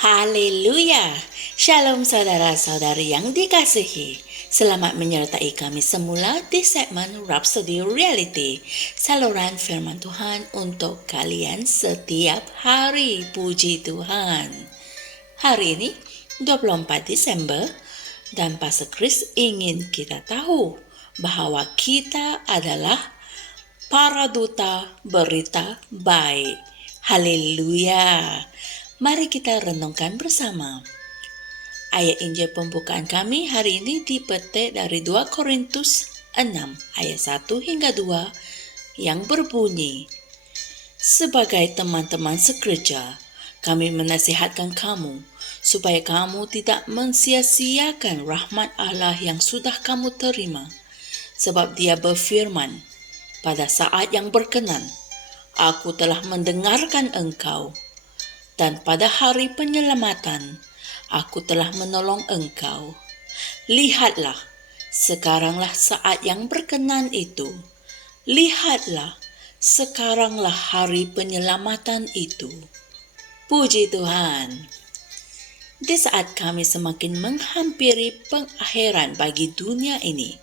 Haleluya! Shalom saudara-saudari yang dikasihi. Selamat menyertai kami semula di segmen Rhapsody Reality, saluran firman Tuhan untuk kalian setiap hari. Puji Tuhan. Hari ini 24 Desember dan Pastor Chris ingin kita tahu bahwa kita adalah para duta berita baik. Haleluya! Mari kita renungkan bersama. Ayat Injil pembukaan kami hari ini dipetik dari 2 Korintus 6 ayat 1 hingga 2 yang berbunyi, sebagai teman-teman sekerja, kami menasihatkan kamu supaya kamu tidak mensia-siakan rahmat Allah yang sudah kamu terima, sebab Dia berfirman, pada saat yang berkenan, aku telah mendengarkan engkau, dan pada hari penyelamatan, aku telah menolong engkau. Lihatlah, sekaranglah saat yang berkenan itu. Lihatlah, sekaranglah hari penyelamatan itu. Puji Tuhan. Di saat kami semakin menghampiri pengakhiran bagi dunia ini,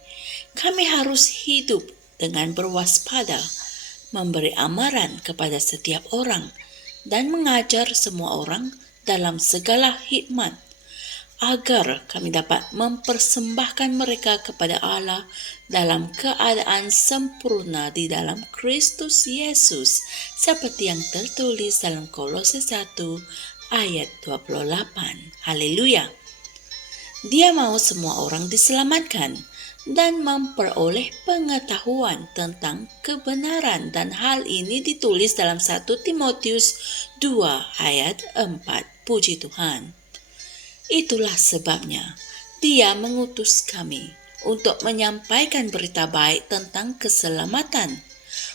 kami harus hidup dengan berwaspada, memberi amaran kepada setiap orang, dan mengajar semua orang dalam segala hikmat, agar kami dapat mempersembahkan mereka kepada Allah dalam keadaan sempurna di dalam Kristus Yesus, seperti yang tertulis dalam Kolose 1 ayat 28. Haleluya! Dia mau semua orang diselamatkan dan memperoleh pengetahuan tentang kebenaran, dan hal ini ditulis dalam 1 Timotius 2 ayat 4. Puji Tuhan. Itulah sebabnya Dia mengutus kami untuk menyampaikan berita baik tentang keselamatan,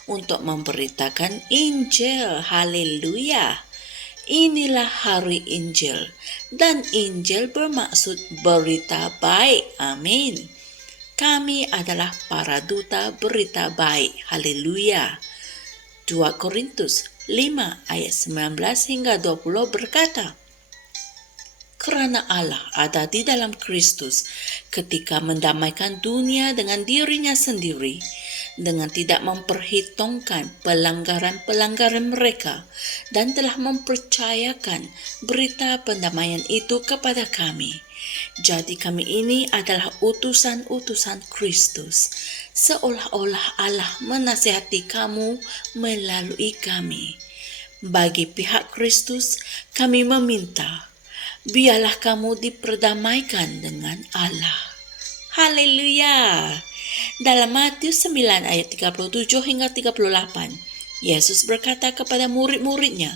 untuk memberitakan Injil. Haleluya! Inilah hari Injil, dan Injil bermaksud berita baik. Amin. Kami adalah para duta berita baik. Haleluya. 2 Korintus 5 ayat 19 hingga 20 berkata, karena Allah ada di dalam Kristus ketika mendamaikan dunia dengan dirinya sendiri, dengan tidak memperhitungkan pelanggaran-pelanggaran mereka, dan telah mempercayakan berita pendamaian itu kepada kami. Jadi kami ini adalah utusan-utusan Kristus, seolah-olah Allah menasihati kamu melalui kami. Bagi pihak Kristus, kami meminta, biarlah kamu diperdamaikan dengan Allah. Haleluya! Dalam Matius 9 ayat 37 hingga 38, Yesus berkata kepada murid-muridnya,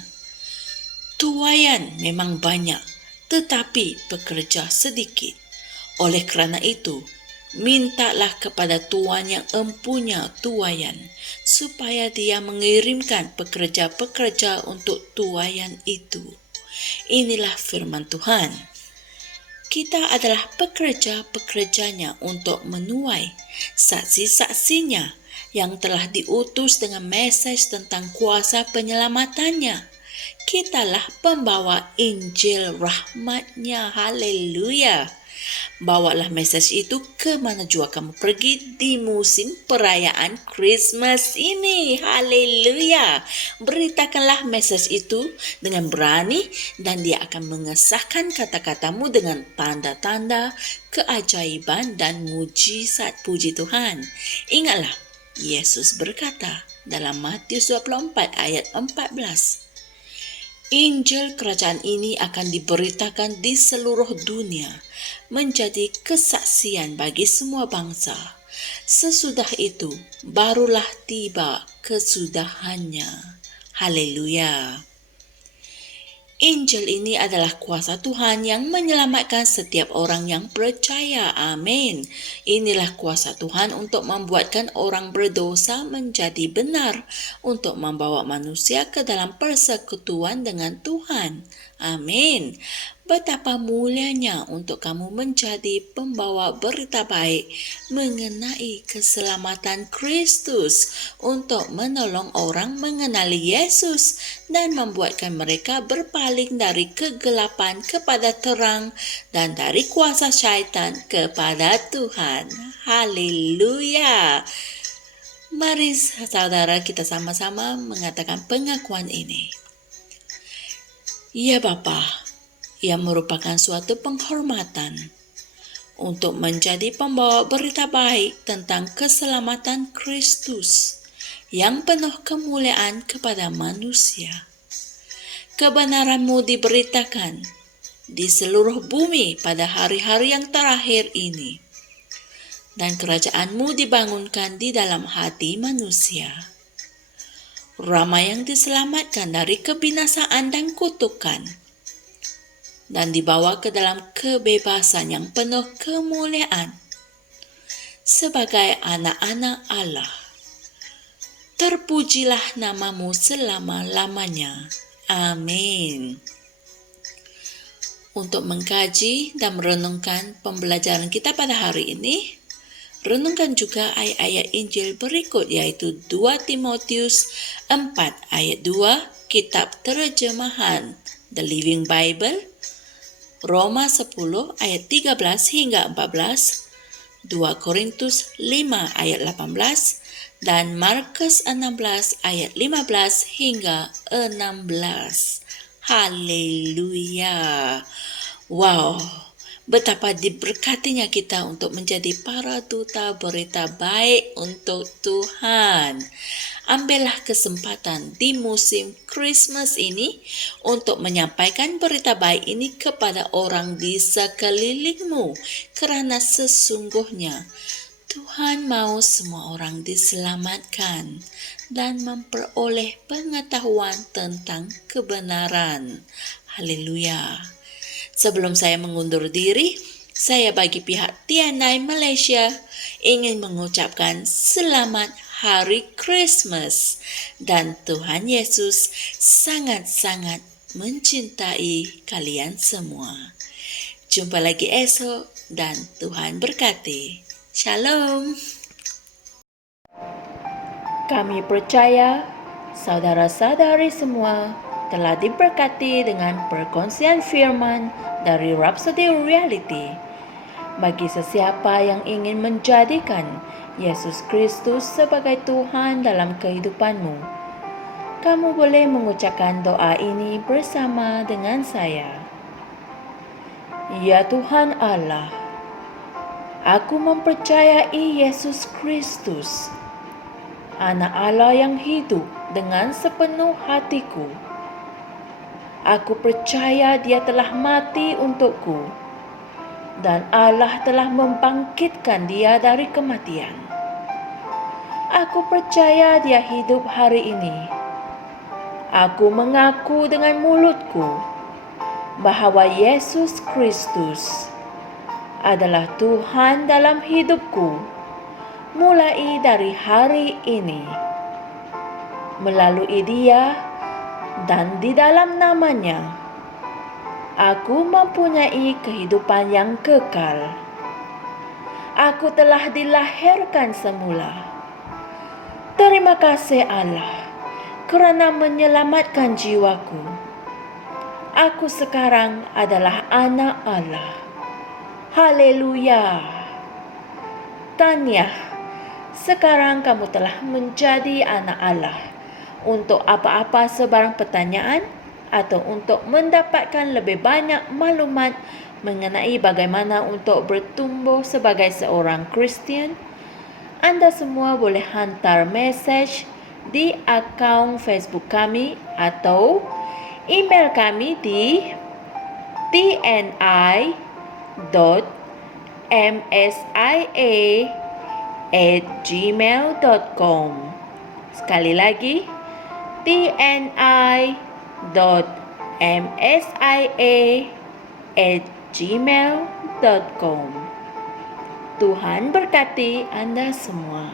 tuaian memang banyak, tetapi pekerja sedikit. Oleh kerana itu, mintalah kepada Tuan yang empunya tuaian, supaya Dia mengirimkan pekerja-pekerja untuk tuaian itu. Inilah firman Tuhan. Kita adalah pekerja-pekerjanya untuk menuai saksi-saksinya yang telah diutus dengan mesej tentang kuasa penyelamatannya. Kitalah pembawa Injil rahmatnya. Haleluya! Bawalah mesej itu ke mana jua kamu pergi di musim perayaan Christmas ini. Haleluya! Beritakanlah mesej itu dengan berani, dan Dia akan mengesahkan kata-katamu dengan tanda-tanda, keajaiban dan mujizat. Puji Tuhan. Ingatlah, Yesus berkata dalam Matius 24 ayat 14, Injil kerajaan ini akan diberitakan di seluruh dunia, menjadi kesaksian bagi semua bangsa. Sesudah itu, barulah tiba kesudahannya. Haleluya! Injil ini adalah kuasa Tuhan yang menyelamatkan setiap orang yang percaya. Amin. Inilah kuasa Tuhan untuk membuatkan orang berdosa menjadi benar, untuk membawa manusia ke dalam persekutuan dengan Tuhan. Amin. Betapa mulianya untuk kamu menjadi pembawa berita baik mengenai keselamatan Kristus untuk menolong orang mengenali Yesus dan membuatkan mereka berpaling dari kegelapan kepada terang dan dari kuasa syaitan kepada Tuhan. Haleluya. Mari saudara kita sama-sama mengatakan pengakuan ini. Ya Bapa, ia merupakan suatu penghormatan untuk menjadi pembawa berita baik tentang keselamatan Kristus yang penuh kemuliaan kepada manusia. Kebenaran-Mu diberitakan di seluruh bumi pada hari-hari yang terakhir ini, dan kerajaan-Mu dibangunkan di dalam hati manusia. Ramai yang diselamatkan dari kebinasaan dan kutukan, dan dibawa ke dalam kebebasan yang penuh kemuliaan sebagai anak-anak Allah. Terpujilah nama-Mu selama-lamanya. Amin. Untuk mengkaji dan merenungkan pembelajaran kita pada hari ini, renungkan juga ayat-ayat Injil berikut, yaitu 2 Timotius 4 ayat 2, Kitab Terjemahan The Living Bible, Roma 10 ayat 13 hingga 14, 2 Korintus 5 ayat 18, dan Markus 16 ayat 15 hingga 16. Haleluya. Wow. Betapa diberkatinya kita untuk menjadi para duta berita baik untuk Tuhan. Ambillah kesempatan di musim Christmas ini untuk menyampaikan berita baik ini kepada orang di sekelilingmu, karena sesungguhnya Tuhan mau semua orang diselamatkan dan memperoleh pengetahuan tentang kebenaran. Haleluya. Sebelum saya mengundur diri, saya bagi pihak TNI Malaysia ingin mengucapkan selamat Hari Christmas, dan Tuhan Yesus sangat-sangat mencintai kalian semua. Jumpa lagi esok dan Tuhan berkati. Shalom. Kami percaya saudara-saudari semua telah diberkati dengan perkongsian firman dari Rhapsody Reality. Bagi sesiapa yang ingin menjadikan Yesus Kristus sebagai Tuhan dalam kehidupanmu, kamu boleh mengucapkan doa ini bersama dengan saya. Ya Tuhan Allah, aku mempercayai Yesus Kristus, Anak Allah yang hidup dengan sepenuh hatiku. Aku percaya Dia telah mati untukku, dan Allah telah membangkitkan Dia dari kematian. Aku percaya Dia hidup hari ini. Aku mengaku dengan mulutku bahwa Yesus Kristus adalah Tuhan dalam hidupku mulai dari hari ini. Melalui Dia dan di dalam nama-Nya, aku mempunyai kehidupan yang kekal. Aku telah dilahirkan semula. Terima kasih Allah kerana menyelamatkan jiwaku. Aku sekarang adalah anak Allah. Haleluya. Tahniah, sekarang kamu telah menjadi anak Allah. Untuk apa-apa sebarang pertanyaan atau untuk mendapatkan lebih banyak maklumat mengenai bagaimana untuk bertumbuh sebagai seorang Kristian, anda semua boleh hantar mesej di akaun Facebook kami atau email kami di tni.msia@gmail.com. Sekali lagi, tni.msia@gmail.com. Tuhan berkati Anda semua.